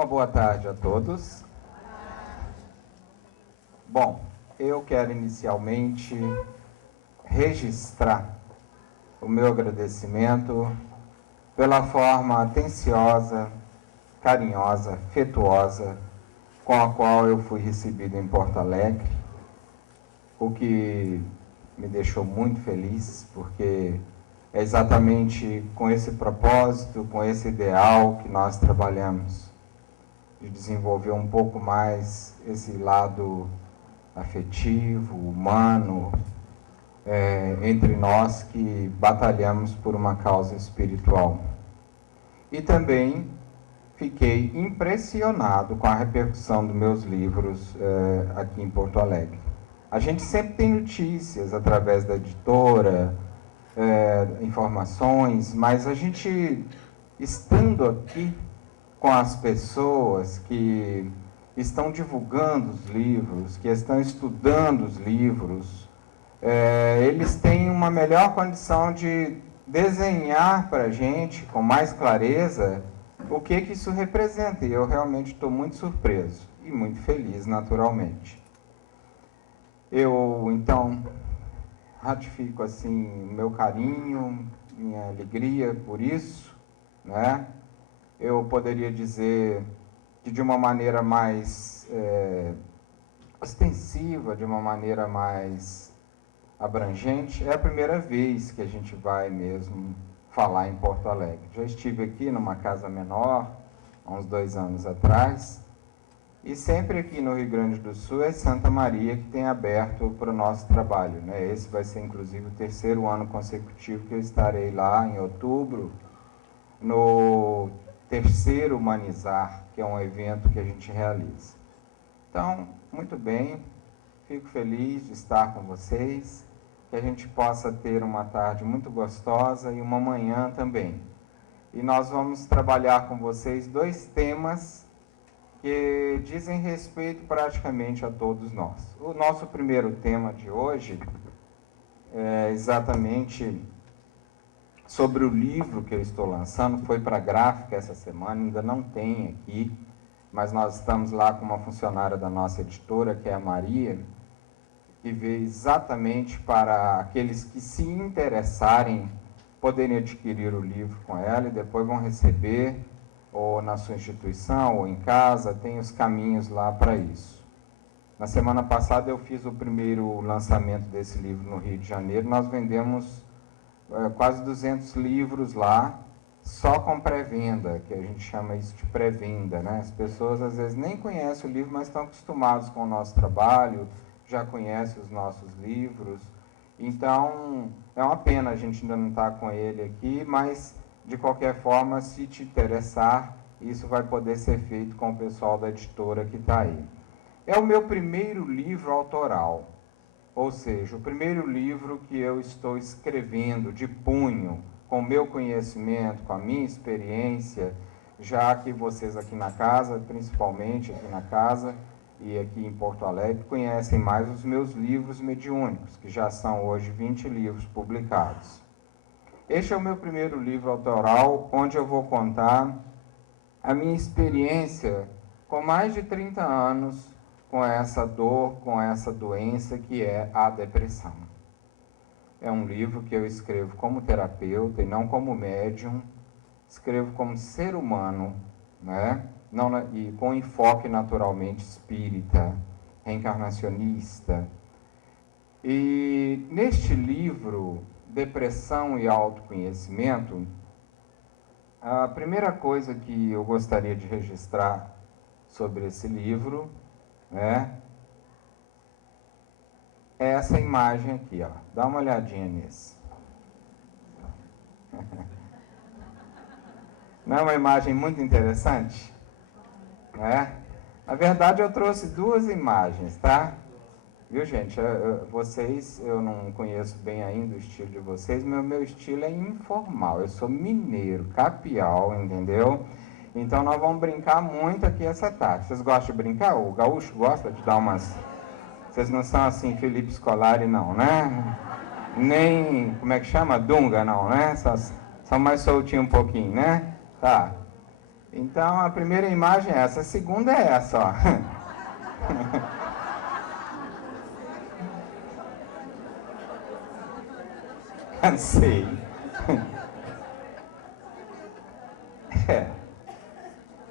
Uma boa tarde a todos. Bom, eu quero inicialmente registrar o meu agradecimento pela forma atenciosa, carinhosa, afetuosa com a qual eu fui recebido em Porto Alegre, o que me deixou muito feliz, porque é exatamente com esse propósito, com esse ideal que nós trabalhamos, de desenvolver um pouco mais esse lado afetivo, humano, entre nós que batalhamos por uma causa espiritual. E também fiquei impressionado com a repercussão dos meus livros aqui em Porto Alegre. A gente sempre tem notícias através da editora, informações, mas a gente, estando aqui com as pessoas que estão divulgando os livros, que estão estudando os livros, eles têm uma melhor condição de desenhar para a gente, com mais clareza, o que isso representa. E eu realmente estou muito surpreso e muito feliz, naturalmente. Eu, então, ratifico assim meu carinho, minha alegria por isso, né? Eu poderia dizer que de uma maneira mais ostensiva, de uma maneira mais abrangente, é a primeira vez que a gente vai mesmo falar em Porto Alegre. Já estive aqui numa casa menor, há uns 2 anos atrás, e sempre aqui no Rio Grande do Sul é Santa Maria que tem aberto para o nosso trabalho, né? Esse vai ser, inclusive, o 3º ano consecutivo que eu estarei lá em outubro, no 3º Humanizar, que é um evento que a gente realiza. Então, muito bem, fico feliz de estar com vocês, que a gente possa ter uma tarde muito gostosa e uma manhã também. E nós vamos trabalhar com vocês 2 temas que dizem respeito praticamente a todos nós. O nosso primeiro tema de hoje é exatamente sobre o livro que eu estou lançando. Foi para a gráfica essa semana, ainda não tem aqui, mas nós estamos lá com uma funcionária da nossa editora, que é a Maria, que veio exatamente para aqueles que se interessarem poderem adquirir o livro com ela e depois vão receber, ou na sua instituição, ou em casa, tem os caminhos lá para isso. Na semana passada eu fiz o primeiro lançamento desse livro no Rio de Janeiro. Nós vendemos quase 200 livros lá, só com pré-venda, que a gente chama isso de pré-venda, né? As pessoas às vezes nem conhecem o livro, mas estão acostumados com o nosso trabalho, já conhecem os nossos livros. Então, é uma pena a gente ainda não estar com ele aqui, mas, de qualquer forma, se te interessar, isso vai poder ser feito com o pessoal da editora que está aí. É o meu primeiro livro autoral, ou seja, o primeiro livro que eu estou escrevendo de punho, com o meu conhecimento, com a minha experiência, já que vocês aqui na casa, principalmente aqui na casa e aqui em Porto Alegre, conhecem mais os meus livros mediúnicos, que já são hoje 20 livros publicados. Este é o meu primeiro livro autoral, onde eu vou contar a minha experiência com mais de 30 anos com essa dor, com essa doença que é a depressão. É um livro que eu escrevo como terapeuta e não como médium, escrevo como ser humano, né? E com enfoque naturalmente espírita, reencarnacionista. E neste livro, Depressão e Autoconhecimento, a primeira coisa que eu gostaria de registrar sobre esse livro, né, é essa imagem aqui, ó. Dá uma olhadinha nisso. Não é uma imagem muito interessante? Não é? Na verdade, eu trouxe 2 imagens, tá? Viu, gente? Vocês, eu não conheço bem ainda o estilo de vocês, mas o meu estilo é informal. Eu sou mineiro, capial, entendeu? Então, nós vamos brincar muito aqui essa tarde. Vocês gostam de brincar? O gaúcho gosta de dar umas... Vocês não são assim Felipe Scolari, não, né? Nem, como é que chama? Dunga, não, né? São mais soltinho um pouquinho, né? Tá. Então, a primeira imagem é essa, a segunda é essa, ó. Cansei.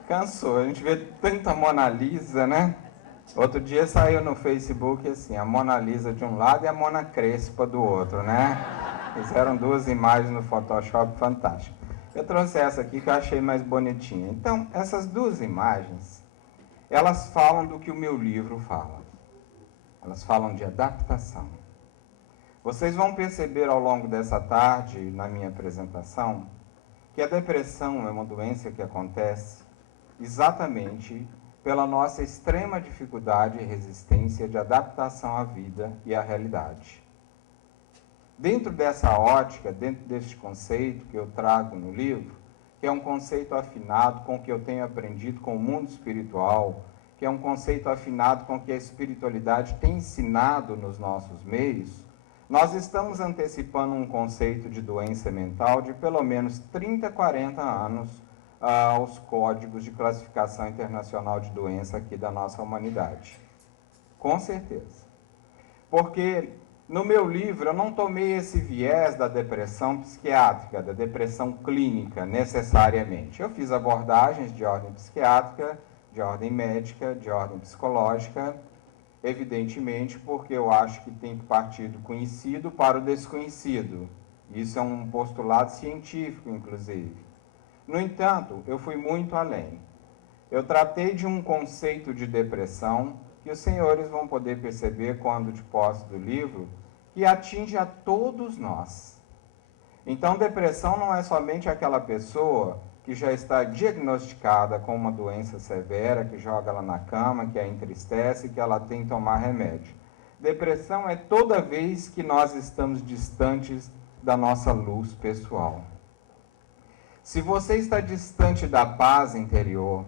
Cansou. A gente vê tanta Mona Lisa, né? Outro dia saiu no Facebook assim, a Mona Lisa de um lado e a Mona Crespa do outro, né? Fizeram duas imagens no Photoshop fantásticas. Eu trouxe essa aqui que eu achei mais bonitinha. Então, essas duas imagens, elas falam do que o meu livro fala. Elas falam de adaptação. Vocês vão perceber ao longo dessa tarde, na minha apresentação, que a depressão é uma doença que acontece exatamente pela nossa extrema dificuldade e resistência de adaptação à vida e à realidade. Dentro dessa ótica, dentro deste conceito que eu trago no livro, que é um conceito afinado com o que eu tenho aprendido com o mundo espiritual, que é um conceito afinado com o que a espiritualidade tem ensinado nos nossos meios, nós estamos antecipando um conceito de doença mental de pelo menos 30, 40 anos aos códigos de classificação internacional de doença aqui da nossa humanidade. Com certeza. Porque no meu livro eu não tomei esse viés da depressão psiquiátrica, da depressão clínica, necessariamente. Eu fiz abordagens de ordem psiquiátrica, de ordem médica, de ordem psicológica, evidentemente porque eu acho que tem que partir do conhecido para o desconhecido. Isso é um postulado científico, inclusive. No entanto, eu fui muito além. Eu tratei de um conceito de depressão que os senhores vão poder perceber quando de posse do livro, que atinge a todos nós. Então, depressão não é somente aquela pessoa que já está diagnosticada com uma doença severa, que joga ela na cama, que a entristece, que ela tem que tomar remédio. Depressão é toda vez que nós estamos distantes da nossa luz pessoal. Se você está distante da paz interior,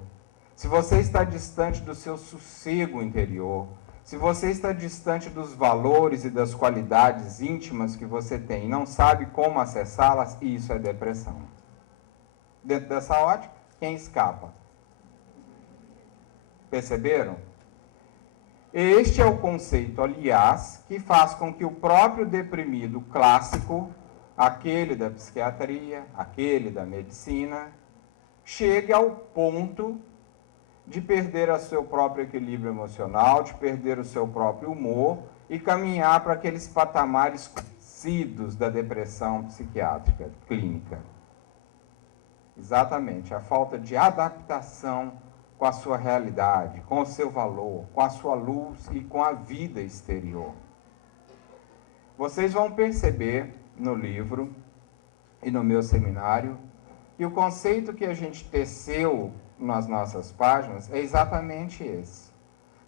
se você está distante do seu sossego interior, se você está distante dos valores e das qualidades íntimas que você tem e não sabe como acessá-las, isso é depressão. Dentro dessa ótica, quem escapa? Perceberam? Este é o conceito, aliás, que faz com que o próprio deprimido clássico, aquele da psiquiatria, aquele da medicina, chegue ao ponto de perder o seu próprio equilíbrio emocional, de perder o seu próprio humor e caminhar para aqueles patamares conhecidos da depressão psiquiátrica clínica. Exatamente, a falta de adaptação com a sua realidade, com o seu valor, com a sua luz e com a vida exterior. Vocês vão perceber no livro e no meu seminário que o conceito que a gente teceu nas nossas páginas é exatamente esse.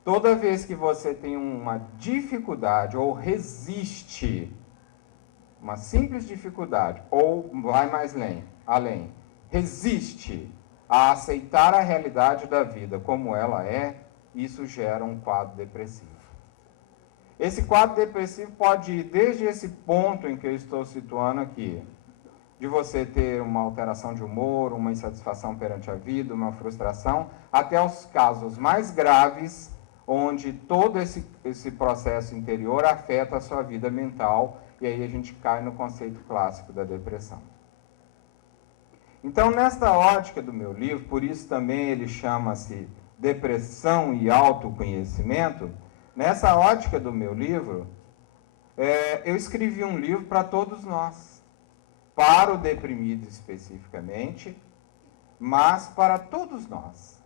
Toda vez que você tem uma dificuldade ou resiste, uma simples dificuldade, ou vai mais além, resiste a aceitar a realidade da vida como ela é, isso gera um quadro depressivo. Esse quadro depressivo pode ir desde esse ponto em que eu estou situando aqui, de você ter uma alteração de humor, uma insatisfação perante a vida, uma frustração, até os casos mais graves, onde todo esse processo interior afeta a sua vida mental, e aí a gente cai no conceito clássico da depressão. Então, nesta ótica do meu livro, por isso também ele chama-se Depressão e Autoconhecimento, nessa ótica do meu livro, eu escrevi um livro para todos nós, para o deprimido especificamente, mas para todos nós.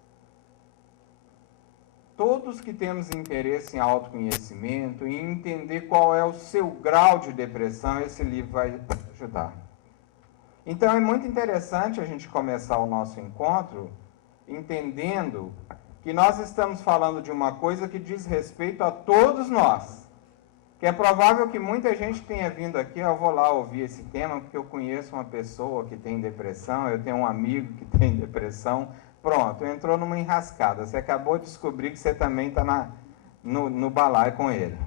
Todos que temos interesse em autoconhecimento, em entender qual é o seu grau de depressão, esse livro vai ajudar. Então é muito interessante a gente começar o nosso encontro entendendo que nós estamos falando de uma coisa que diz respeito a todos nós. Que é provável que muita gente tenha vindo aqui, eu vou lá ouvir esse tema, porque eu conheço uma pessoa que tem depressão, eu tenho um amigo que tem depressão. Pronto, entrou numa enrascada. Você acabou de descobrir que você também está no balaio com ele.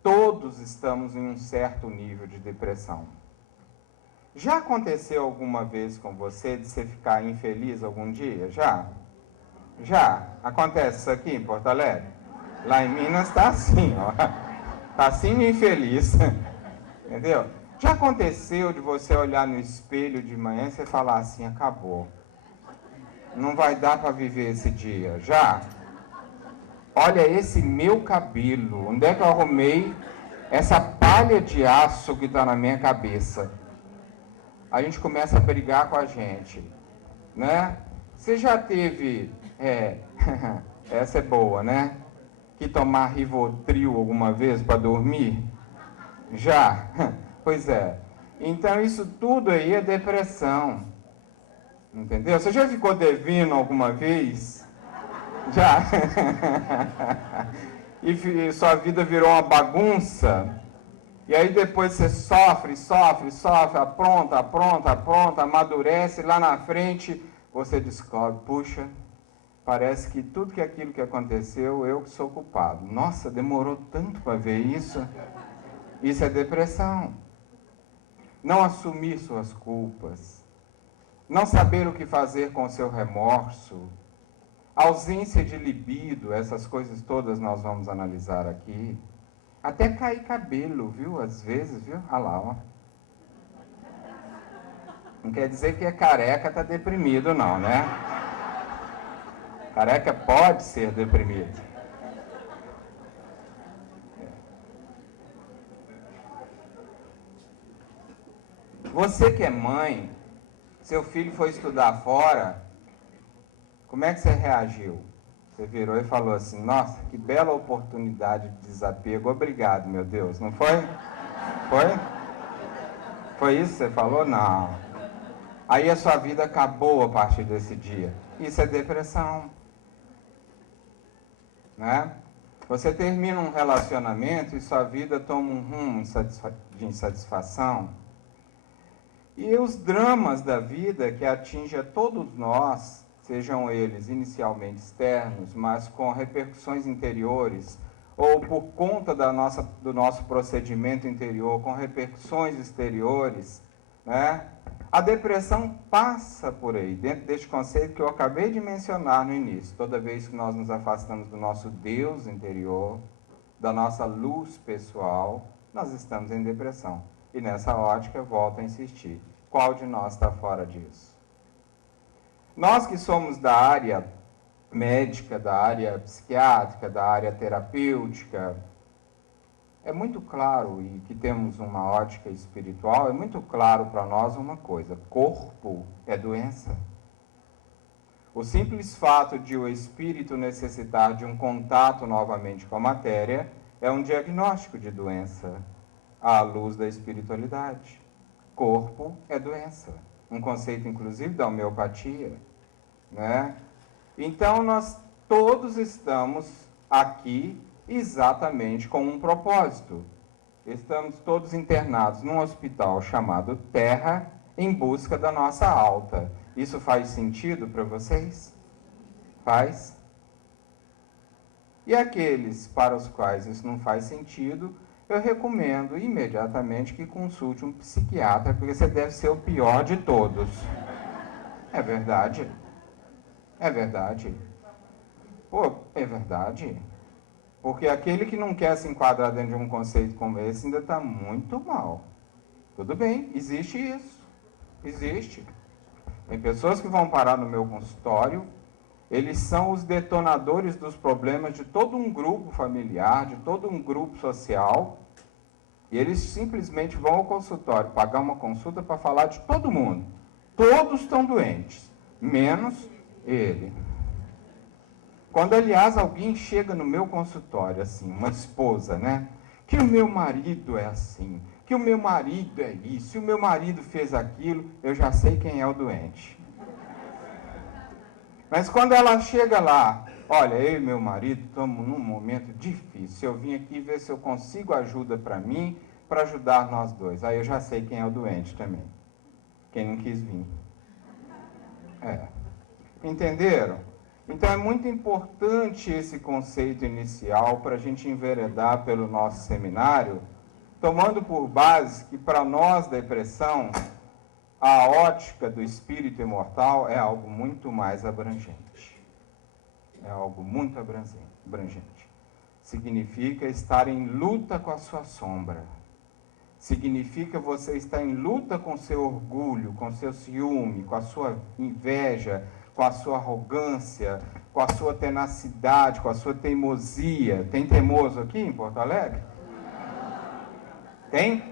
Todos estamos em um certo nível de depressão. Já aconteceu alguma vez com você de você ficar infeliz algum dia? Já? Já? Acontece isso aqui em Porto Alegre? Lá em Minas está assim, ó. Está assim infeliz. Entendeu? Já aconteceu de você olhar no espelho de manhã e você falar assim, acabou. Não vai dar para viver esse dia. Já? Olha esse meu cabelo. Onde é que eu arrumei essa palha de aço que está na minha cabeça? A gente começa a brigar com a gente, né? Você já teve, essa é boa, né? Que tomar Rivotril alguma vez para dormir? Já? Pois é. Então isso tudo aí é depressão, entendeu? Você já ficou devendo alguma vez? Já? E sua vida virou uma bagunça? E aí depois você sofre, apronta, amadurece, lá na frente você descobre, puxa, parece que tudo aquilo que aconteceu, eu que sou culpado. Nossa, demorou tanto para ver isso. Isso é depressão. Não assumir suas culpas. Não saber o que fazer com o seu remorso. Ausência de libido, essas coisas todas nós vamos analisar aqui. Até cair cabelo, viu? Às vezes, viu? Olha lá, ó. Não quer dizer que é careca está deprimido, não, né? Careca pode ser deprimido. Você que é mãe, seu filho foi estudar fora, como é que você reagiu? Você virou e falou assim, nossa, que bela oportunidade de desapego, obrigado, meu Deus, não foi? Foi? Foi isso que você falou? Não. Aí a sua vida acabou a partir desse dia. Isso é depressão. Né? Você termina um relacionamento e sua vida toma um rumo de insatisfação. E os dramas da vida que atingem a todos nós, sejam eles inicialmente externos, mas com repercussões interiores, ou por conta do nosso procedimento interior, com repercussões exteriores, né? A depressão passa por aí, dentro deste conceito que eu acabei de mencionar no início. Toda vez que nós nos afastamos do nosso Deus interior, da nossa luz pessoal, nós estamos em depressão. E nessa ótica, eu volto a insistir. Qual de nós está fora disso? Nós que somos da área médica, da área psiquiátrica, da área terapêutica, é muito claro, e que temos uma ótica espiritual, é muito claro para nós uma coisa: corpo é doença. O simples fato de o espírito necessitar de um contato novamente com a matéria é um diagnóstico de doença à luz da espiritualidade. Corpo é doença. Um conceito, inclusive, da homeopatia, né? Então, nós todos estamos aqui exatamente com um propósito. Estamos todos internados num hospital chamado Terra em busca da nossa alta. Isso faz sentido para vocês? Faz? E aqueles para os quais isso não faz sentido, eu recomendo imediatamente que consulte um psiquiatra, porque você deve ser o pior de todos. É verdade? É verdade. Pô, é verdade. Porque aquele que não quer se enquadrar dentro de um conceito como esse ainda está muito mal. Tudo bem, existe isso. Existe. Tem pessoas que vão parar no meu consultório, eles são os detonadores dos problemas de todo um grupo familiar, de todo um grupo social, e eles simplesmente vão ao consultório pagar uma consulta para falar de todo mundo. Todos estão doentes, menos ele. Quando, aliás, alguém chega no meu consultório, assim, uma esposa, né? Que o meu marido é assim, que o meu marido é isso, o meu marido fez aquilo, eu já sei quem é o doente. Mas quando ela chega lá, olha, eu e meu marido estamos num momento difícil, eu vim aqui ver se eu consigo ajuda para mim, para ajudar nós dois. Aí eu já sei quem é o doente também, quem não quis vir. Entenderam? Então é muito importante esse conceito inicial para a gente enveredar pelo nosso seminário, tomando por base que para nós depressão a ótica do espírito imortal é algo muito mais abrangente. É algo muito abrangente. Significa estar em luta com a sua sombra. Significa você estar em luta com seu orgulho, com seu ciúme, com a sua inveja, com a sua arrogância, com a sua tenacidade, com a sua teimosia. Tem teimoso aqui em Porto Alegre? Tem?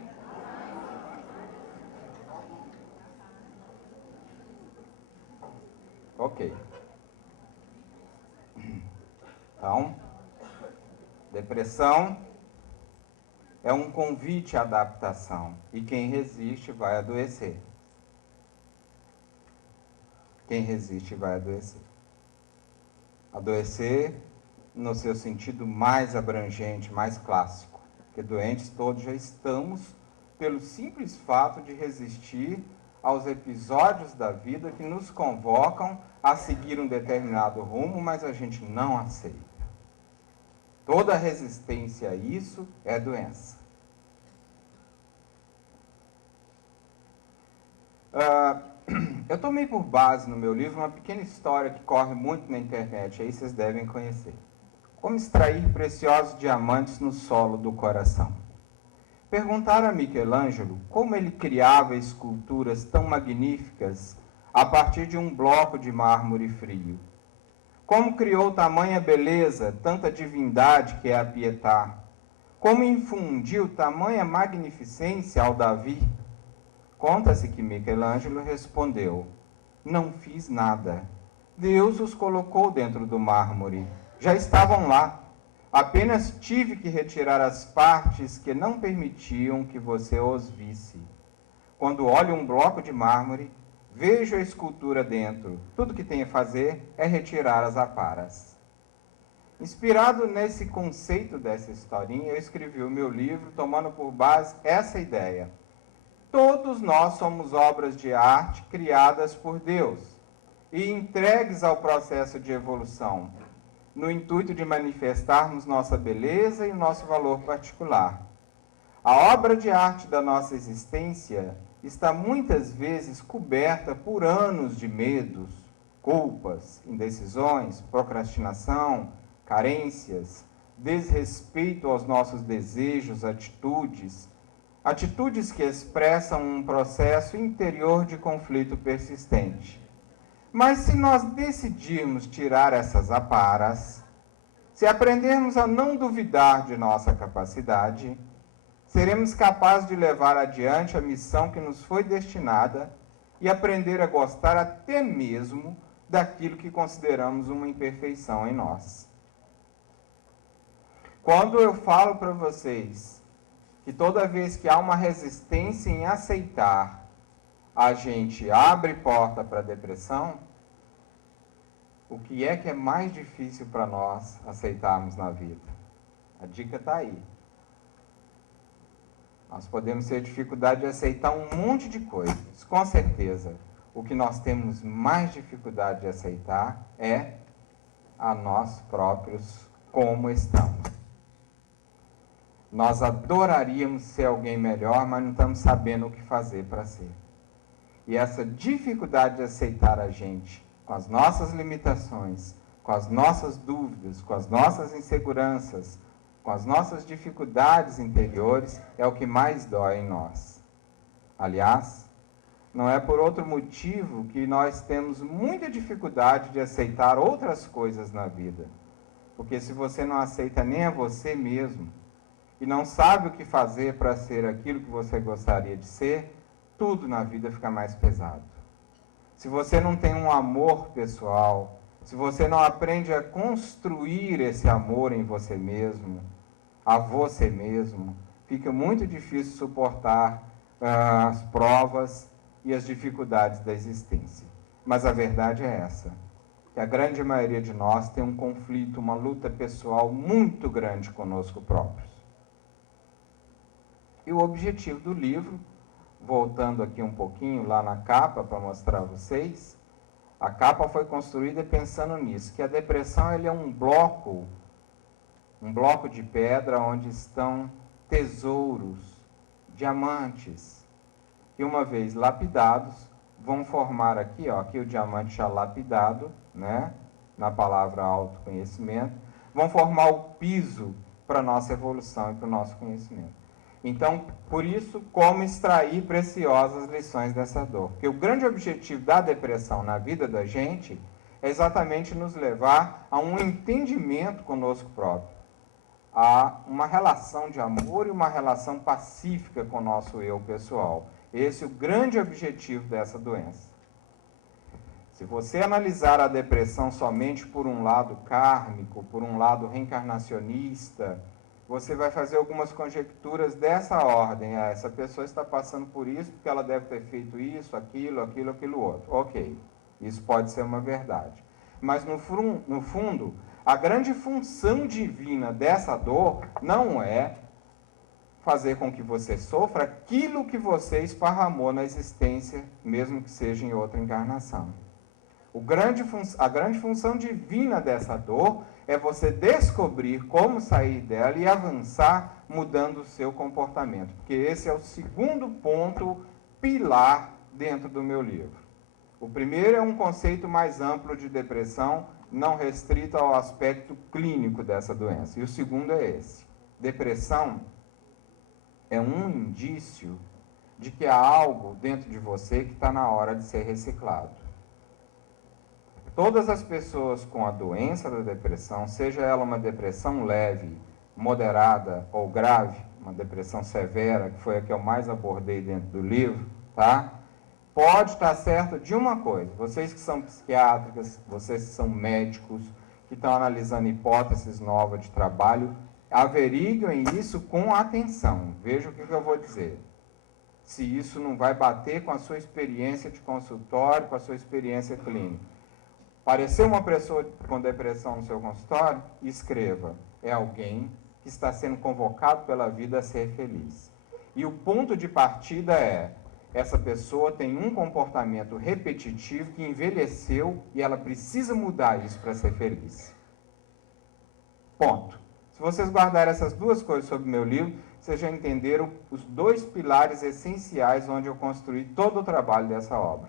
Ok. Então, depressão é um convite à adaptação. E quem resiste vai adoecer. Quem resiste vai adoecer. Adoecer no seu sentido mais abrangente, mais clássico. Porque doentes todos já estamos pelo simples fato de resistir aos episódios da vida que nos convocam a seguir um determinado rumo, mas a gente não aceita. Toda resistência a isso é doença. Eu tomei por base no meu livro uma pequena história que corre muito na internet, aí vocês devem conhecer. Como extrair preciosos diamantes no solo do coração. Perguntaram a Michelangelo como ele criava esculturas tão magníficas a partir de um bloco de mármore frio. Como criou tamanha beleza, tanta divindade que é a Pietà? Como infundiu tamanha magnificência ao Davi? Conta-se que Michelangelo respondeu: não fiz nada. Deus os colocou dentro do mármore. Já estavam lá. Apenas tive que retirar as partes que não permitiam que você os visse. Quando olho um bloco de mármore, vejo a escultura dentro. Tudo que tenho a fazer é retirar as aparas. Inspirado nesse conceito dessa historinha, eu escrevi o meu livro tomando por base essa ideia. Todos nós somos obras de arte criadas por Deus e entregues ao processo de evolução, no intuito de manifestarmos nossa beleza e nosso valor particular. A obra de arte da nossa existência está muitas vezes coberta por anos de medos, culpas, indecisões, procrastinação, carências, desrespeito aos nossos desejos, atitudes que expressam um processo interior de conflito persistente. Mas se nós decidirmos tirar essas aparas, se aprendermos a não duvidar de nossa capacidade, seremos capazes de levar adiante a missão que nos foi destinada e aprender a gostar até mesmo daquilo que consideramos uma imperfeição em nós. Quando eu falo para vocês que toda vez que há uma resistência em aceitar, a gente abre porta para a depressão, o que é mais difícil para nós aceitarmos na vida? A dica está aí. Nós podemos ter dificuldade de aceitar um monte de coisas, com certeza. O que nós temos mais dificuldade de aceitar é a nós próprios como estamos. Nós adoraríamos ser alguém melhor, mas não estamos sabendo o que fazer para ser. E essa dificuldade de aceitar a gente, com as nossas limitações, com as nossas dúvidas, com as nossas inseguranças, com as nossas dificuldades interiores, é o que mais dói em nós. Aliás, não é por outro motivo que nós temos muita dificuldade de aceitar outras coisas na vida. Porque se você não aceita nem a você mesmo, e não sabe o que fazer para ser aquilo que você gostaria de ser, tudo na vida fica mais pesado. Se você não tem um amor pessoal, se você não aprende a construir esse amor em você mesmo, a você mesmo, fica muito difícil suportar as provas e as dificuldades da existência. Mas a verdade é essa, que a grande maioria de nós tem um conflito, uma luta pessoal muito grande conosco próprios. E o objetivo do livro, voltando aqui um pouquinho lá na capa para mostrar a vocês, a capa foi construída pensando nisso, que a depressão ele é um bloco de pedra onde estão tesouros, diamantes, que uma vez lapidados, vão formar aqui, ó, aqui o diamante já lapidado, né, na palavra autoconhecimento, vão formar o piso para a nossa evolução e para o nosso conhecimento. Então, por isso, como extrair preciosas lições dessa dor? Porque o grande objetivo da depressão na vida da gente é exatamente nos levar a um entendimento conosco próprio, a uma relação de amor e uma relação pacífica com o nosso eu pessoal. Esse é o grande objetivo dessa doença. Se você analisar a depressão somente por um lado kármico, por um lado reencarnacionista, você vai fazer algumas conjecturas dessa ordem. Ah, essa pessoa está passando por isso porque ela deve ter feito isso, aquilo outro. Ok, isso pode ser uma verdade. Mas, no fundo, a grande função divina dessa dor não é fazer com que você sofra aquilo que você esparramou na existência, mesmo que seja em outra encarnação. A grande função divina dessa dor é você descobrir como sair dela e avançar mudando o seu comportamento. Porque esse é o segundo ponto pilar dentro do meu livro. O primeiro é um conceito mais amplo de depressão, não restrito ao aspecto clínico dessa doença. E o segundo é esse. Depressão é um indício de que há algo dentro de você que está na hora de ser reciclado. Todas as pessoas com a doença da depressão, seja ela uma depressão leve, moderada ou grave, uma depressão severa, que foi a que eu mais abordei dentro do livro, tá? Pode estar certo de uma coisa: vocês que são psiquiátricas, vocês que são médicos, que estão analisando hipóteses novas de trabalho, averiguem isso com atenção. Veja o que eu vou dizer. Se isso não vai bater com a sua experiência de consultório, com a sua experiência clínica. Apareceu uma pessoa com depressão no seu consultório? Escreva. É alguém que está sendo convocado pela vida a ser feliz. E o ponto de partida é: essa pessoa tem um comportamento repetitivo que envelheceu e ela precisa mudar isso para ser feliz. Ponto. Se vocês guardarem essas duas coisas sobre o meu livro, vocês já entenderam os dois pilares essenciais onde eu construí todo o trabalho dessa obra.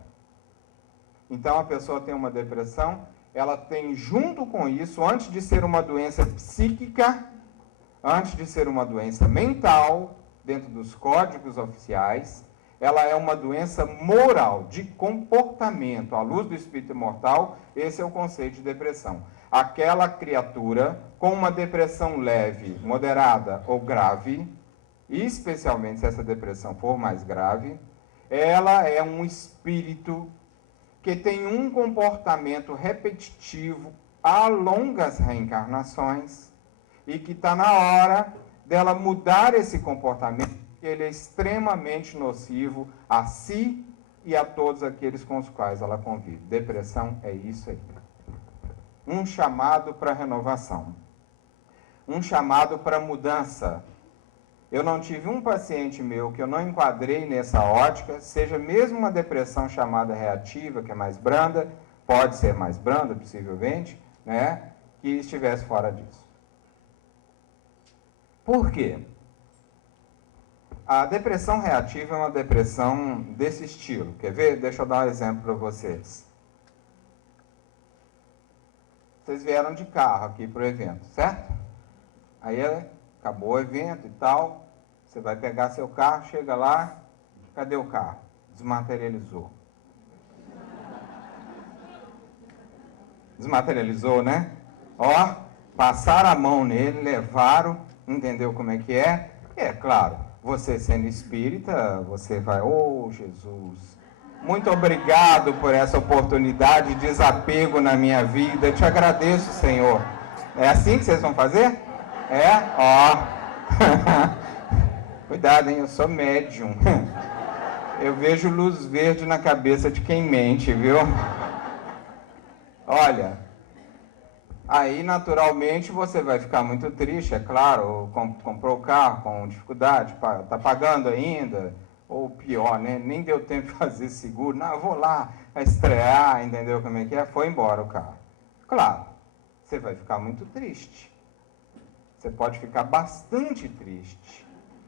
Então, a pessoa tem uma depressão, ela tem junto com isso, antes de ser uma doença psíquica, antes de ser uma doença mental, dentro dos códigos oficiais, ela é uma doença moral, de comportamento. À luz do espírito imortal, esse é o conceito de depressão. Aquela criatura com uma depressão leve, moderada ou grave, e especialmente se essa depressão for mais grave, ela é um espírito que tem um comportamento repetitivo a longas reencarnações e que está na hora dela mudar esse comportamento, porque ele é extremamente nocivo a si e a todos aqueles com os quais ela convive. Depressão é isso aí. Um chamado para renovação. Um chamado para mudança. Eu não tive um paciente meu que eu não enquadrei nessa ótica, seja mesmo uma depressão chamada reativa, que é mais branda, pode ser mais branda, possivelmente, né, que estivesse fora disso. Por quê? A depressão reativa é uma depressão desse estilo. Quer ver? Deixa eu dar um exemplo para vocês. Vocês vieram de carro aqui para o evento, certo? Aí acabou o evento e tal, você vai pegar seu carro, chega lá, cadê o carro? Desmaterializou. Desmaterializou, né? Ó, passaram a mão nele, levaram, entendeu como é que é? É claro, você sendo espírita, você vai, Jesus, muito obrigado por essa oportunidade de desapego na minha vida, eu te agradeço, Senhor. É assim que vocês vão fazer? É? Ó. Cuidado, hein? Eu sou médium. Eu vejo luz verde na cabeça de quem mente, viu? Olha, aí naturalmente você vai ficar muito triste, é claro. Comprou o carro com dificuldade, tá pagando ainda, ou pior, né? Nem deu tempo de fazer seguro. Não, eu vou lá estrear, entendeu como é que é? Foi embora o carro. Claro, você vai ficar muito triste. Você pode ficar bastante triste.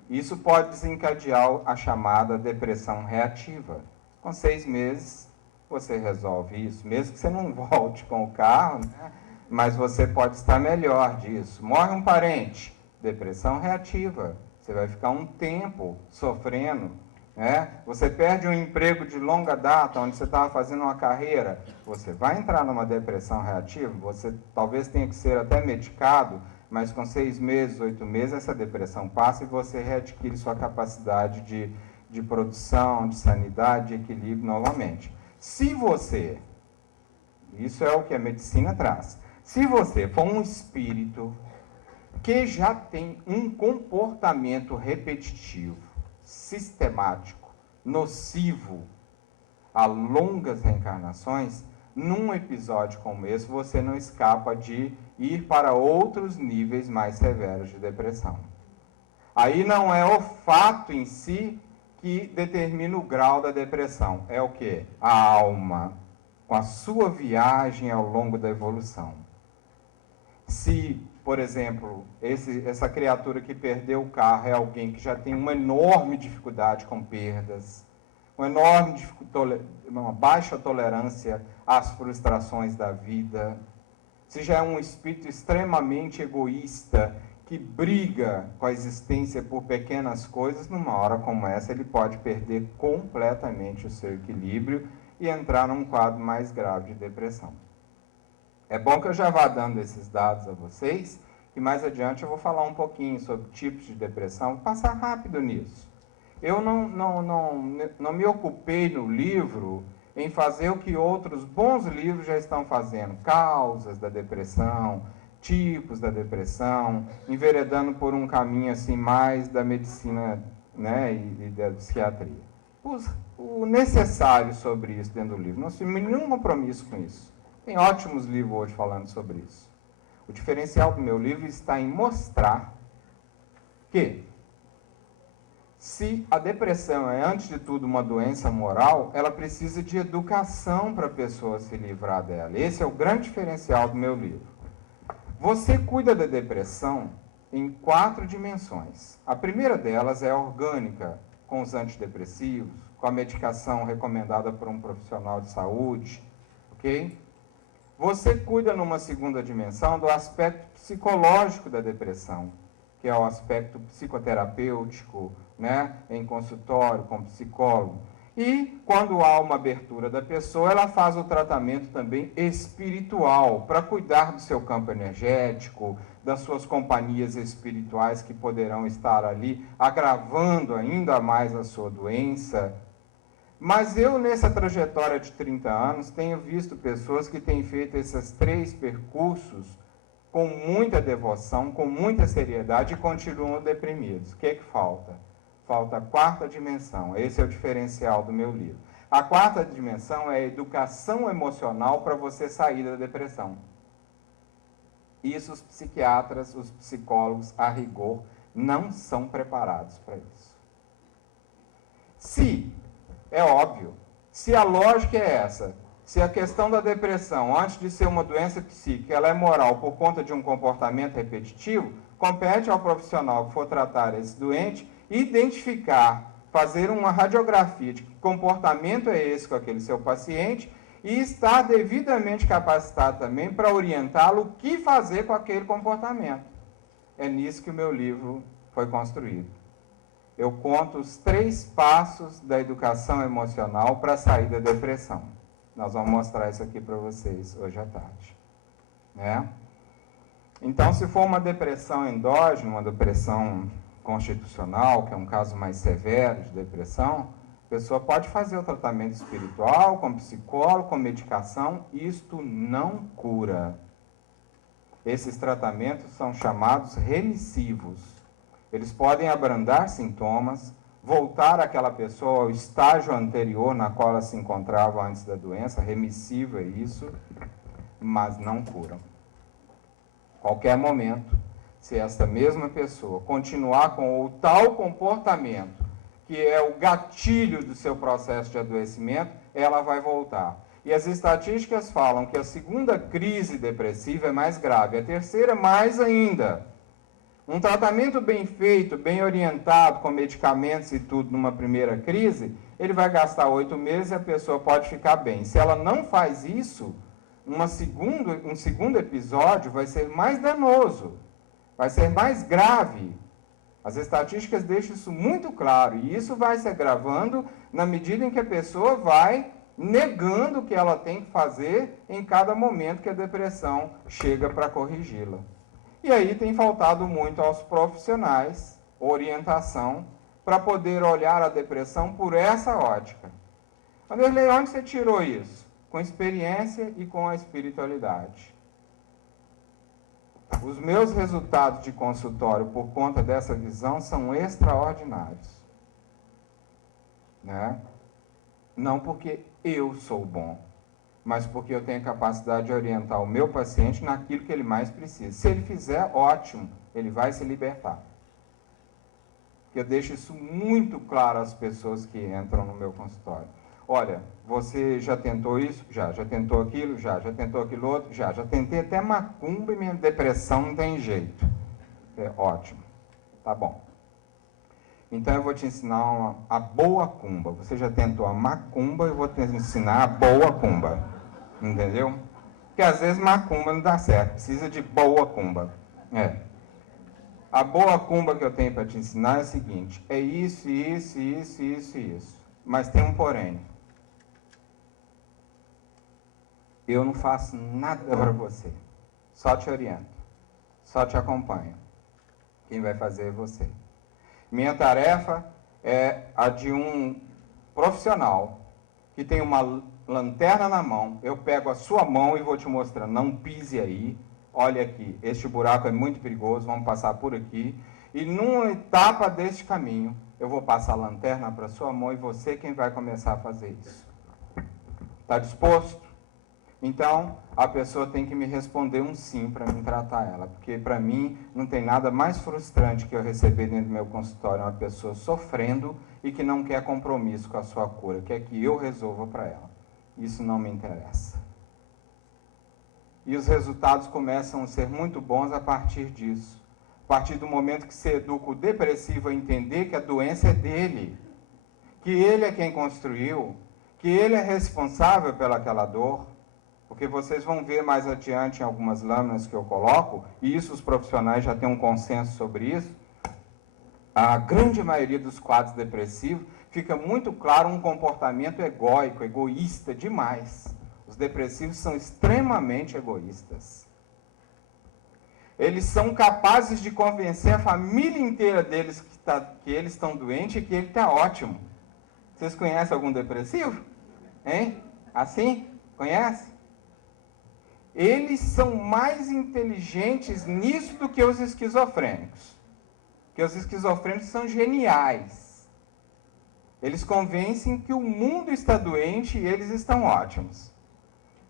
isso pode desencadear a chamada depressão reativa. Com 6 meses, você resolve isso, mesmo que você não volte com o carro, né? Mas você pode estar melhor disso. Morre um parente, depressão reativa. Você vai ficar um tempo sofrendo, né? Você perde um emprego de longa data, onde você estava fazendo uma carreira, você vai entrar numa depressão reativa, você talvez tenha que ser até medicado, mas com 6 meses, 8 meses, essa depressão passa e você readquire sua capacidade de produção, de sanidade, de equilíbrio novamente. Se você, isso é o que a medicina traz, se você for um espírito que já tem um comportamento repetitivo, sistemático, nocivo, a longas reencarnações, num episódio como esse, você não escapa de ir para outros níveis mais severos de depressão. Aí não é o fato em si que determina o grau da depressão. É o quê? A alma, com a sua viagem ao longo da evolução. Se, por exemplo, essa criatura que perdeu o carro é alguém que já tem uma enorme dificuldade com perdas, uma baixa tolerância às frustrações da vida, se já é um espírito extremamente egoísta, que briga com a existência por pequenas coisas, numa hora como essa ele pode perder completamente o seu equilíbrio e entrar num quadro mais grave de depressão. É bom que eu já vá dando esses dados a vocês, e mais adiante eu vou falar um pouquinho sobre tipos de depressão, vou passar rápido nisso. Eu não me ocupei no livro em fazer o que outros bons livros já estão fazendo, causas da depressão, tipos da depressão, enveredando por um caminho assim mais da medicina, né, e da psiquiatria. O necessário sobre isso dentro do livro, não tive nenhum compromisso com isso. Tem ótimos livros hoje falando sobre isso. O diferencial do meu livro está em mostrar que, se a depressão é, antes de tudo, uma doença moral, ela precisa de educação para a pessoa se livrar dela. Esse é o grande diferencial do meu livro. Você cuida da depressão em 4 dimensões. A primeira delas é a orgânica, com os antidepressivos, com a medicação recomendada por um profissional de saúde, ok? Você cuida numa segunda dimensão do aspecto psicológico da depressão, que é o aspecto psicoterapêutico, né, em consultório, com psicólogo. E, quando há uma abertura da pessoa, ela faz o tratamento também espiritual, para cuidar do seu campo energético, das suas companhias espirituais que poderão estar ali, agravando ainda mais a sua doença. Mas eu, nessa trajetória de 30 anos, tenho visto pessoas que têm feito esses 3 percursos com muita devoção, com muita seriedade e continuam deprimidos. O que é que falta? Falta a 4ª dimensão. Esse é o diferencial do meu livro. A 4ª dimensão é a educação emocional para você sair da depressão. Isso os psiquiatras, os psicólogos, a rigor, não são preparados para isso. É óbvio, se a lógica é essa, se a questão da depressão, antes de ser uma doença psíquica, ela é moral por conta de um comportamento repetitivo, compete ao profissional que for tratar esse doente identificar, fazer uma radiografia de que comportamento é esse com aquele seu paciente e estar devidamente capacitado também para orientá-lo o que fazer com aquele comportamento. É nisso que o meu livro foi construído. Eu conto os 3 passos da educação emocional para sair da depressão. Nós vamos mostrar isso aqui para vocês hoje à tarde, né? Então, se for uma depressão endógena, uma depressão constitucional, que é um caso mais severo de depressão, a pessoa pode fazer o tratamento espiritual, com psicólogo, com medicação, isto não cura. Esses tratamentos são chamados remissivos. Eles podem abrandar sintomas, voltar aquela pessoa ao estágio anterior na qual ela se encontrava antes da doença, remissivo é isso, mas não curam. Qualquer momento, se esta mesma pessoa continuar com o tal comportamento, que é o gatilho do seu processo de adoecimento, ela vai voltar. E as estatísticas falam que a segunda crise depressiva é mais grave, a terceira mais ainda. Um tratamento bem feito, bem orientado, com medicamentos e tudo, numa primeira crise, ele vai gastar 8 meses e a pessoa pode ficar bem. Se ela não faz isso, um segundo episódio vai ser mais danoso, vai ser mais grave. As estatísticas deixam isso muito claro, e isso vai se agravando na medida em que a pessoa vai negando o que ela tem que fazer em cada momento que a depressão chega para corrigi-la. E aí tem faltado muito aos profissionais orientação para poder olhar a depressão por essa ótica. Vanderlei, onde você tirou isso? Com experiência e com a espiritualidade. Os meus resultados de consultório por conta dessa visão são extraordinários. Né? Não porque eu sou bom, mas porque eu tenho a capacidade de orientar o meu paciente naquilo que ele mais precisa. Se ele fizer, ótimo, ele vai se libertar. Eu deixo isso muito claro às pessoas que entram no meu consultório. Olha, você já tentou isso? Já tentou aquilo? Já tentou aquilo outro? Já tentei até macumba e minha depressão não tem jeito. É ótimo, tá bom. Então eu vou te ensinar a boa cumba. Você já tentou a macumba, eu vou te ensinar a boa cumba. Entendeu? Porque às vezes macumba não dá certo, precisa de boa cumba. A boa cumba que eu tenho para te ensinar é o seguinte: é isso, isso, isso, isso, isso. Mas tem um porém. Eu não faço nada para você. Só te oriento. Só te acompanho. Quem vai fazer é você. Minha tarefa é a de um profissional que tem uma lanterna na mão. Eu pego a sua mão e vou te mostrando. Não pise aí. Olha aqui, este buraco é muito perigoso, vamos passar por aqui. E numa etapa deste caminho, eu vou passar a lanterna para a sua mão e você quem vai começar a fazer isso. Está disposto? Então, a pessoa tem que me responder um sim para me tratar ela. Porque, para mim, não tem nada mais frustrante que eu receber dentro do meu consultório uma pessoa sofrendo e que não quer compromisso com a sua cura, quer que eu resolva para ela. Isso não me interessa. E os resultados começam a ser muito bons a partir disso. A partir do momento que você educa o depressivo a entender que a doença é dele, que ele é quem construiu, que ele é responsável pelaquela dor, porque vocês vão ver mais adiante em algumas lâminas que eu coloco, e isso os profissionais já têm um consenso sobre isso, a grande maioria dos quadros depressivos fica muito claro um comportamento egóico, egoísta demais. Os depressivos são extremamente egoístas. Eles são capazes de convencer a família inteira deles que eles estão doentes e que ele está ótimo. Vocês conhecem algum depressivo? Hein? Assim? Conhece? Eles são mais inteligentes nisso do que os esquizofrênicos. Porque os esquizofrênicos são geniais. Eles convencem que o mundo está doente e eles estão ótimos.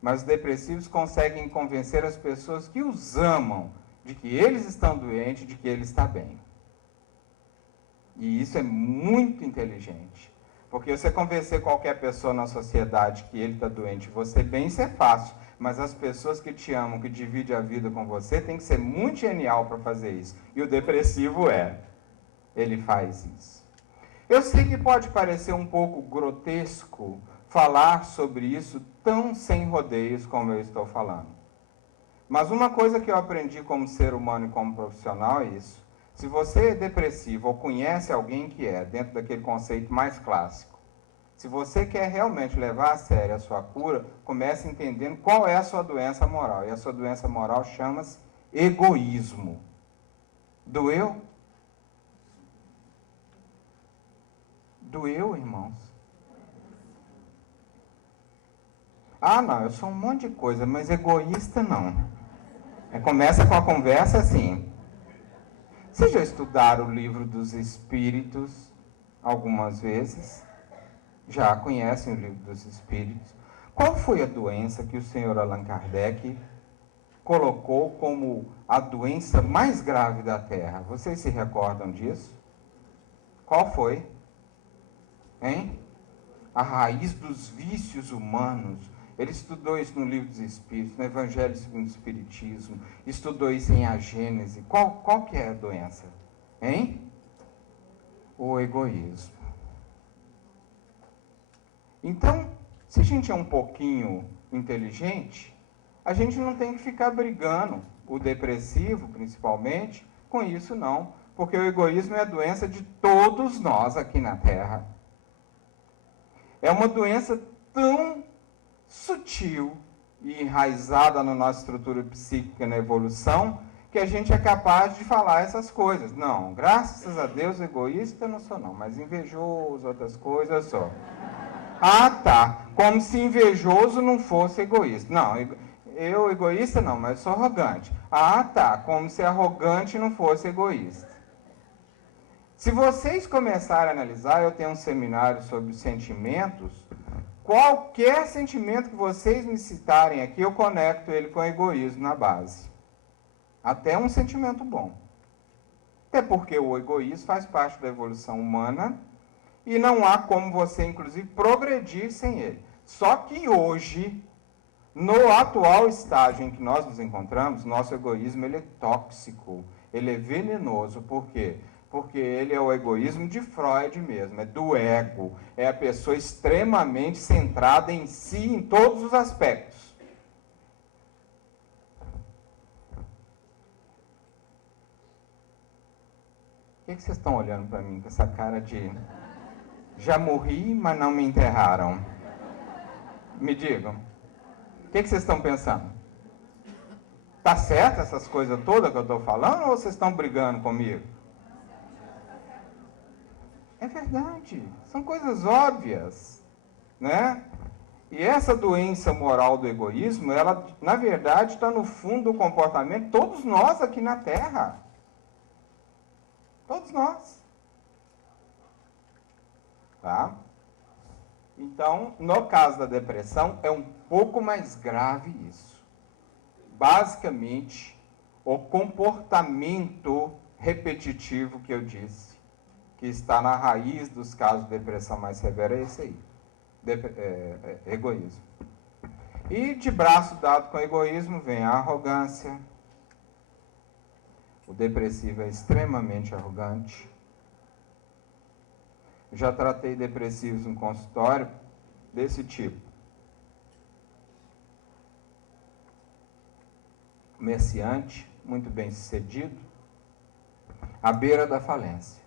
Mas os depressivos conseguem convencer as pessoas que os amam de que eles estão doentes, de que ele está bem. E isso é muito inteligente. Porque você convencer qualquer pessoa na sociedade que ele está doente e você bem, isso é fácil. Mas as pessoas que te amam, que dividem a vida com você, tem que ser muito genial para fazer isso. E o depressivo ele faz isso. Eu sei que pode parecer um pouco grotesco falar sobre isso tão sem rodeios como eu estou falando. Mas uma coisa que eu aprendi como ser humano e como profissional é isso. Se você é depressivo ou conhece alguém que é, dentro daquele conceito mais clássico, se você quer realmente levar a sério a sua cura, comece entendendo qual é a sua doença moral. E a sua doença moral chama-se egoísmo. Doeu? Doeu, irmãos? Ah, não, eu sou um monte de coisa, mas egoísta não. Começa com a conversa assim. Vocês já estudaram o livro dos Espíritos algumas vezes? Já conhecem o livro dos Espíritos? Qual foi a doença que o senhor Allan Kardec colocou como a doença mais grave da Terra? Vocês se recordam disso? Qual foi? Hein? A raiz dos vícios humanos. Ele estudou isso no Livro dos Espíritos, no Evangelho segundo o Espiritismo, estudou isso em A Gênese. Qual que é a doença? Hein? O egoísmo. Então, se a gente é um pouquinho inteligente, a gente não tem que ficar brigando, o depressivo principalmente, com isso não. Porque o egoísmo é a doença de todos nós aqui na Terra. É uma doença tão sutil e enraizada na nossa estrutura psíquica, na evolução, que a gente é capaz de falar essas coisas. Não, graças a Deus, egoísta não sou não, mas invejoso, outras coisas só. Ah, tá. Como se invejoso não fosse egoísta. Não, eu egoísta não, mas sou arrogante. Ah, tá. Como se arrogante não fosse egoísta. Se vocês começarem a analisar, eu tenho um seminário sobre os sentimentos, qualquer sentimento que vocês me citarem aqui, eu conecto ele com o egoísmo na base. Até um sentimento bom. Até porque o egoísmo faz parte da evolução humana e não há como você, inclusive, progredir sem ele. Só que hoje, no atual estágio em que nós nos encontramos, nosso egoísmo ele é tóxico, ele é venenoso. Por quê? Porque ele é o egoísmo de Freud mesmo, é do ego, é a pessoa extremamente centrada em si em todos os aspectos. O que vocês estão olhando para mim com essa cara de já morri, mas não me enterraram? Me digam, o que vocês estão pensando? Tá certo essas coisas todas que eu estou falando ou vocês estão brigando comigo? É verdade, são coisas óbvias, né? E essa doença moral do egoísmo, ela, na verdade, está no fundo do comportamento de todos nós aqui na Terra. Todos nós. Tá? Então, no caso da depressão, é um pouco mais grave isso. Basicamente, o comportamento repetitivo que eu disse, que está na raiz dos casos de depressão mais severa, é esse aí. Egoísmo. E de braço dado com egoísmo vem a arrogância. O depressivo é extremamente arrogante. Já tratei depressivos no consultório desse tipo. Comerciante, muito bem sucedido, à beira da falência.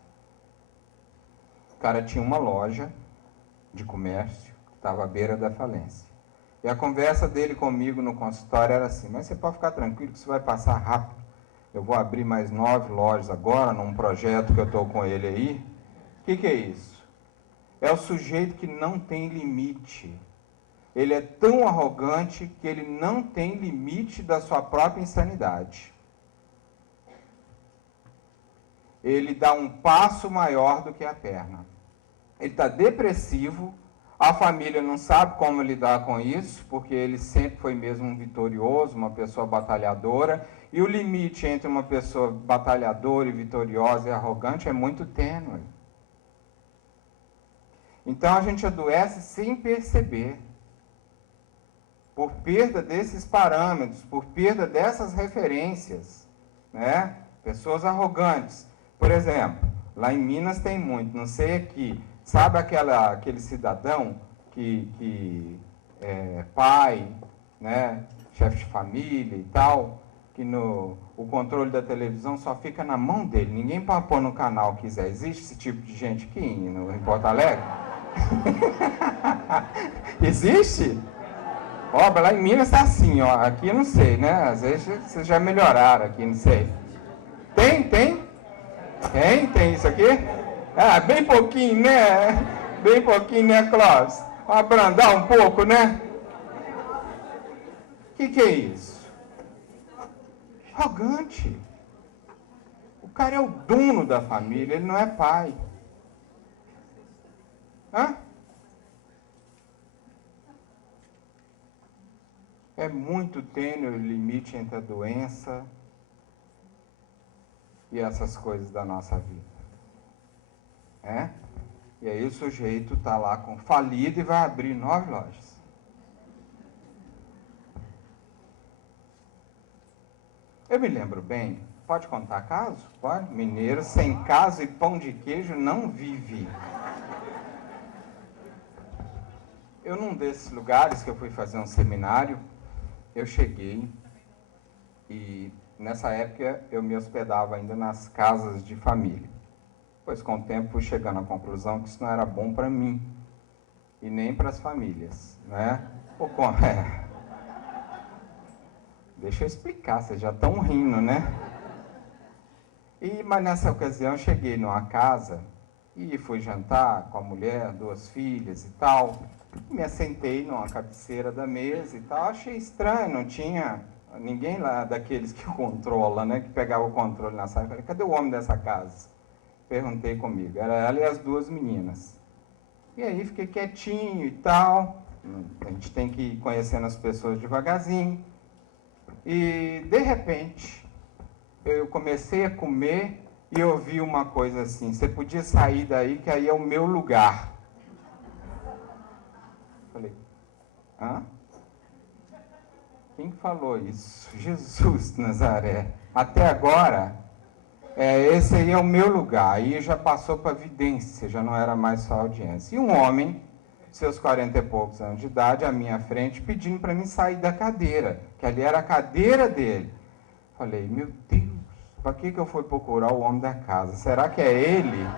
O cara tinha uma loja de comércio, que estava à beira da falência. E a conversa dele comigo no consultório era assim: mas você pode ficar tranquilo que isso vai passar rápido. Eu vou abrir mais 9 lojas agora, num projeto que eu estou com ele aí. O que é isso? É o sujeito que não tem limite. Ele é tão arrogante que ele não tem limite da sua própria insanidade. Ele dá um passo maior do que a perna. Ele está depressivo, a família não sabe como lidar com isso, porque ele sempre foi mesmo um vitorioso, uma pessoa batalhadora, e o limite entre uma pessoa batalhadora e vitoriosa e arrogante é muito tênue. Então a gente adoece sem perceber, por perda desses parâmetros, por perda dessas referências, né? Pessoas arrogantes. Por exemplo, lá em Minas tem muito, não sei aqui, sabe aquele cidadão que é pai, né, chefe de família e tal, que o controle da televisão só fica na mão dele, ninguém pode pôr no canal que quiser. Existe esse tipo de gente aqui em Porto Alegre? Existe? Ó, lá em Minas está assim, ó. Aqui eu não sei, né? Às vezes vocês já melhoraram aqui, não sei. Tem isso aqui? Ah, bem pouquinho, né? Bem pouquinho, né, Clóvis? Vamos abrandar um pouco, né? O que é isso? Arrogante. O cara é o dono da família, ele não é pai. Hã? É muito tênue o limite entre a doença e essas coisas da nossa vida. É? E aí o sujeito está lá com falido e vai abrir 9 lojas. Eu me lembro bem, pode contar caso? Pode? Mineiro sem caso e pão de queijo não vive. Eu, num desses lugares que eu fui fazer um seminário, eu cheguei e, nessa época, eu me hospedava ainda nas casas de família. Pois, com o tempo, fui chegando à conclusão que isso não era bom para mim e nem para as famílias, né? Deixa eu explicar, vocês já estão rindo, né? Mas nessa ocasião eu cheguei numa casa e fui jantar com a mulher, 2 filhas e tal. Me assentei numa cabeceira da mesa e tal. Achei estranho, não tinha ninguém lá daqueles que controla, né? Que pegava o controle na sala. Falei, cadê o homem dessa casa? Perguntei comigo. Era ela e as 2 meninas. E aí fiquei quietinho e tal. A gente tem que ir conhecendo as pessoas devagarzinho. E, de repente, eu comecei a comer e ouvi uma coisa assim, você podia sair daí que aí é o meu lugar. Falei, hã? Quem falou isso? Jesus de Nazaré. Até agora, esse aí é o meu lugar. Aí já passou para vidência, já não era mais só audiência. E um homem, seus 40 e poucos anos de idade, à minha frente, pedindo para mim sair da cadeira, que ali era a cadeira dele. Falei, meu Deus, para que eu fui procurar o homem da casa? Será que é ele?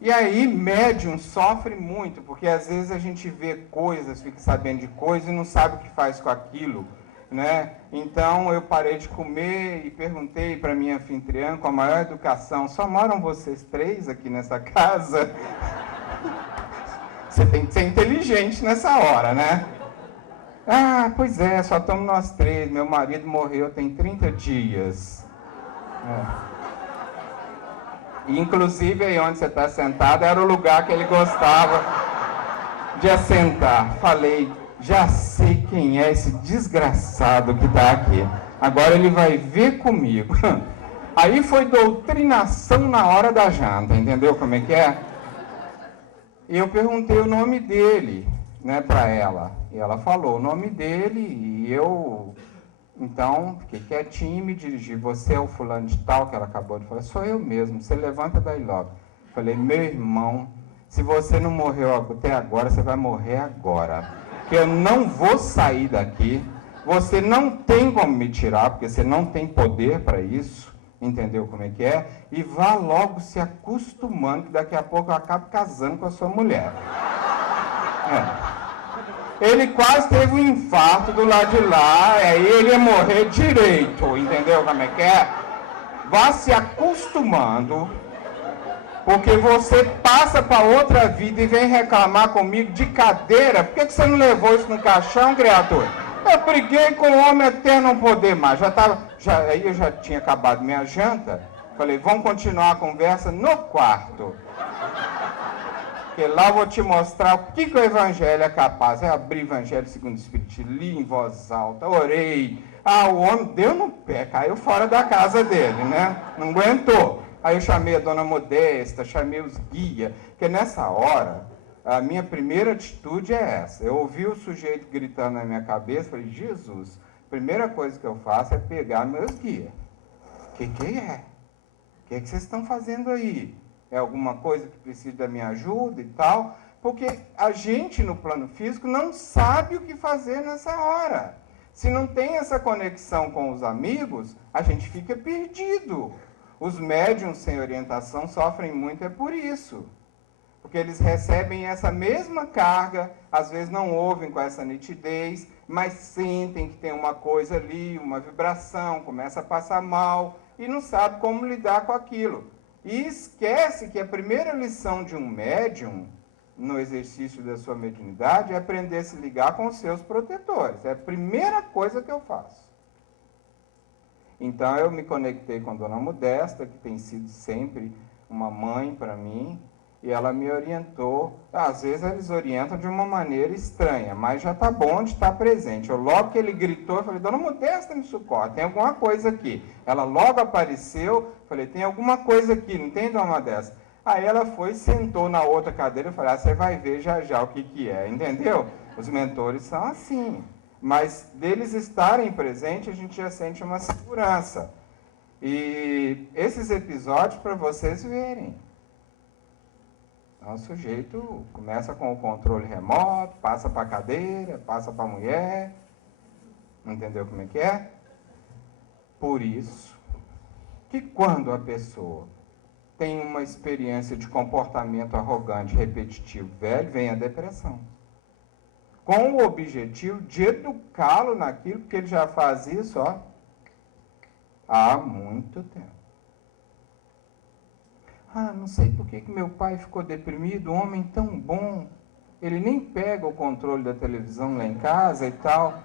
E aí, médium sofre muito, porque às vezes a gente vê coisas, fica sabendo de coisas e não sabe o que faz com aquilo, né? Então, eu parei de comer e perguntei para minha anfitriã, com a maior educação, só moram vocês 3 aqui nessa casa? Você tem que ser inteligente nessa hora, né? Ah, pois é, só estamos nós 3. Meu marido morreu tem 30 dias. E, inclusive, aí onde você está sentado era o lugar que ele gostava de assentar. Falei, já sei quem é esse desgraçado que está aqui. Agora ele vai ver comigo. Aí foi doutrinação na hora da janta, entendeu como é que é? E eu perguntei o nome dele, né, para ela. E ela falou o nome dele e eu, então, fiquei quietinho e me dirigi. Você é o fulano de tal que ela acabou de falar? Sou eu mesmo, você levanta daí logo. Falei, meu irmão, se você não morreu até agora, você vai morrer agora. Porque eu não vou sair daqui, você não tem como me tirar, porque você não tem poder para isso. Entendeu como é que é? E vá logo se acostumando, que daqui a pouco eu acabo casando com a sua mulher. Ele quase teve um infarto do lado de lá, aí ele ia morrer direito, entendeu como é que é? Vá se acostumando, porque você passa para outra vida e vem reclamar comigo de cadeira. Por que você não levou isso no caixão, criatura? Eu briguei com o homem até não poder mais. Aí eu já tinha acabado minha janta. Falei, vamos continuar a conversa no quarto. Porque lá eu vou te mostrar o que o Evangelho é capaz. Eu abri o Evangelho segundo o Espírito, li em voz alta, orei. O homem deu no pé, caiu fora da casa dele, né? Não aguentou. Aí eu chamei a dona Modesta, chamei os guias. Porque nessa hora, a minha primeira atitude é essa. Eu ouvi o sujeito gritando na minha cabeça, falei, Jesus, a primeira coisa que eu faço é pegar meus guias. O que é? O que vocês estão fazendo aí? É alguma coisa que precisa da minha ajuda e tal? Porque a gente no plano físico não sabe o que fazer nessa hora. Se não tem essa conexão com os amigos, a gente fica perdido. Os médiuns sem orientação sofrem muito por isso. Porque eles recebem essa mesma carga, às vezes não ouvem com essa nitidez, mas sentem que tem uma coisa ali, uma vibração, começa a passar mal e não sabe como lidar com aquilo. E esquece que a primeira lição de um médium, no exercício da sua mediunidade, é aprender a se ligar com os seus protetores. É a primeira coisa que eu faço. Então, eu me conectei com a dona Modesta, que tem sido sempre uma mãe para mim, e ela me orientou. Às vezes, eles orientam de uma maneira estranha, mas já está bom de estar presente. Logo que ele gritou, eu falei, dona Modesta, me socorre, tem alguma coisa aqui. Ela logo apareceu, falei, tem alguma coisa aqui, não tem, dona Modesta? Aí ela foi, sentou na outra cadeira, eu falei, você vai ver já já o que é, entendeu? Os mentores são assim. mas deles estarem presentes, a gente já sente uma segurança. E esses episódios para vocês verem. Então, o sujeito começa com o controle remoto, passa para a cadeira, passa para a mulher. Entendeu como é que é? Por isso que quando a pessoa tem uma experiência de comportamento arrogante, repetitivo, velho, vem a depressão. Com o objetivo de educá-lo naquilo, porque ele já faz isso, ó, há muito tempo. Ah, não sei por que meu pai ficou deprimido, um homem tão bom. Ele nem pega o controle da televisão lá em casa e tal.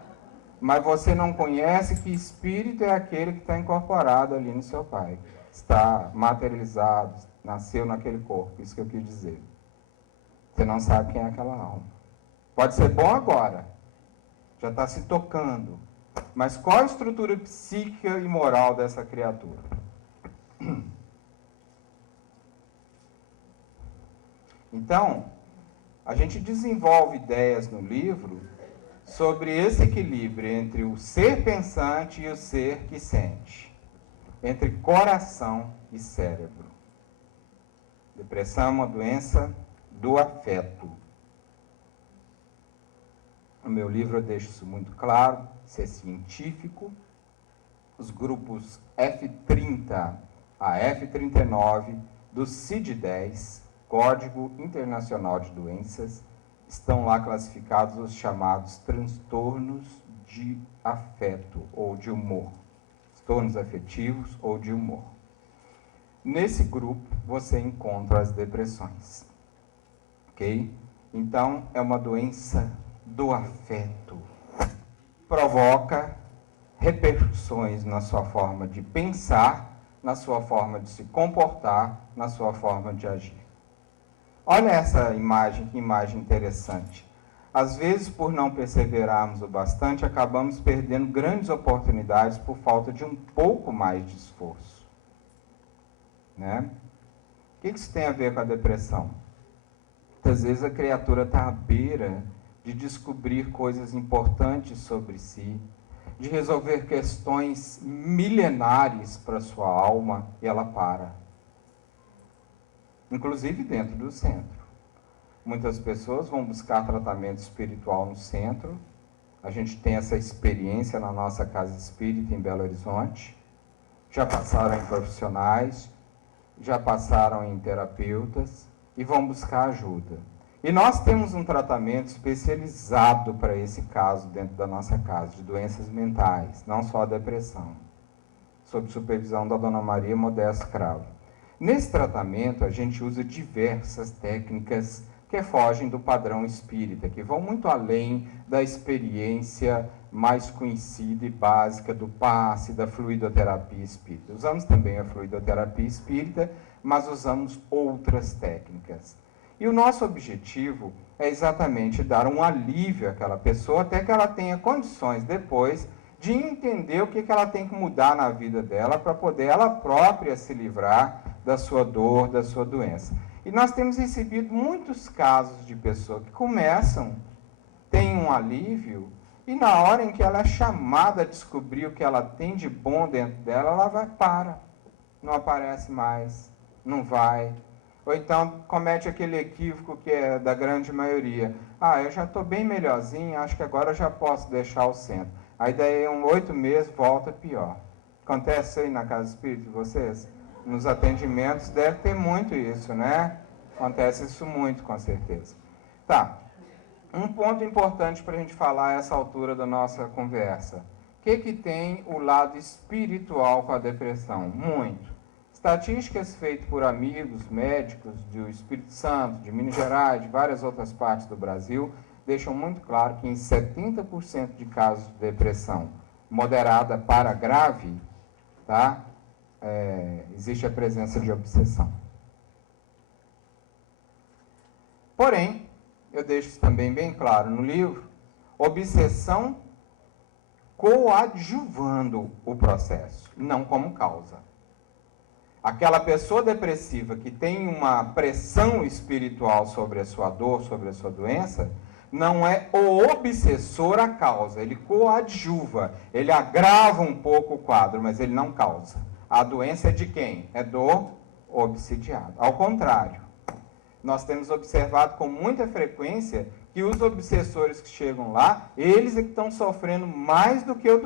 Mas você não conhece que espírito é aquele que está incorporado ali no seu pai. Está materializado, nasceu naquele corpo. Isso que eu quis dizer. Você não sabe quem é aquela alma. Pode ser bom agora. Já está se tocando. Mas qual a estrutura psíquica e moral dessa criatura? Então, a gente desenvolve ideias no livro sobre esse equilíbrio entre o ser pensante e o ser que sente, entre coração e cérebro. Depressão é uma doença do afeto. No meu livro eu deixo isso muito claro, isso é científico. Os grupos F30 a F39 do CID-10, Código Internacional de Doenças, estão lá classificados os chamados transtornos de afeto ou de humor. Transtornos afetivos ou de humor. Nesse grupo, você encontra as depressões. Ok? Então, é uma doença do afeto. Provoca repercussões na sua forma de pensar, na sua forma de se comportar, na sua forma de agir. Olha essa imagem, que imagem interessante. Às vezes, por não perseverarmos o bastante, acabamos perdendo grandes oportunidades por falta de um pouco mais de esforço. Né? O que isso tem a ver com a depressão? Muitas vezes a criatura está à beira de descobrir coisas importantes sobre si, de resolver questões milenares para sua alma, e ela para. Inclusive dentro do centro. Muitas pessoas vão buscar tratamento espiritual no centro. A gente tem essa experiência na nossa casa espírita em Belo Horizonte. Já passaram em profissionais, já passaram em terapeutas e vão buscar ajuda. E nós temos um tratamento especializado para esse caso dentro da nossa casa, de doenças mentais, não só a depressão, sob supervisão da Dona Maria Modesto Cravo. Nesse tratamento, a gente usa diversas técnicas que fogem do padrão espírita, que vão muito além da experiência mais conhecida e básica do passe, da fluidoterapia espírita. Usamos também a fluidoterapia espírita, mas usamos outras técnicas. E o nosso objetivo é exatamente dar um alívio àquela pessoa, até que ela tenha condições depois de entender o que ela tem que mudar na vida dela para poder ela própria se livrar da sua dor, da sua doença. E nós temos recebido muitos casos de pessoas que começam, têm um alívio, e na hora em que ela é chamada a descobrir o que ela tem de bom dentro dela, ela vai para, não aparece mais, não vai. Ou então comete aquele equívoco que é da grande maioria. Ah, eu já estou bem melhorzinho, acho que agora eu já posso deixar o centro. Aí daí 8 meses volta pior. Acontece aí na casa espírita de vocês? Nos atendimentos deve ter muito isso, né? Acontece isso muito, com certeza. Tá. Um ponto importante para a gente falar a essa altura da nossa conversa. O que tem o lado espiritual com a depressão? Muito. Estatísticas feitas por amigos médicos do Espírito Santo, de Minas Gerais, de várias outras partes do Brasil, deixam muito claro que em 70% de casos de depressão moderada para grave, tá? Existe a presença de obsessão. Porém, eu deixo isso também bem claro no livro, obsessão coadjuvando o processo, não como causa. Aquela pessoa depressiva que tem uma pressão espiritual sobre a sua dor, sobre a sua doença, não é o obsessor a causa, ele coadjuva, ele agrava um pouco o quadro, mas ele não causa. A doença é de quem? É do obsidiado. Ao contrário, nós temos observado com muita frequência que os obsessores que chegam lá, eles é que estão sofrendo mais do que o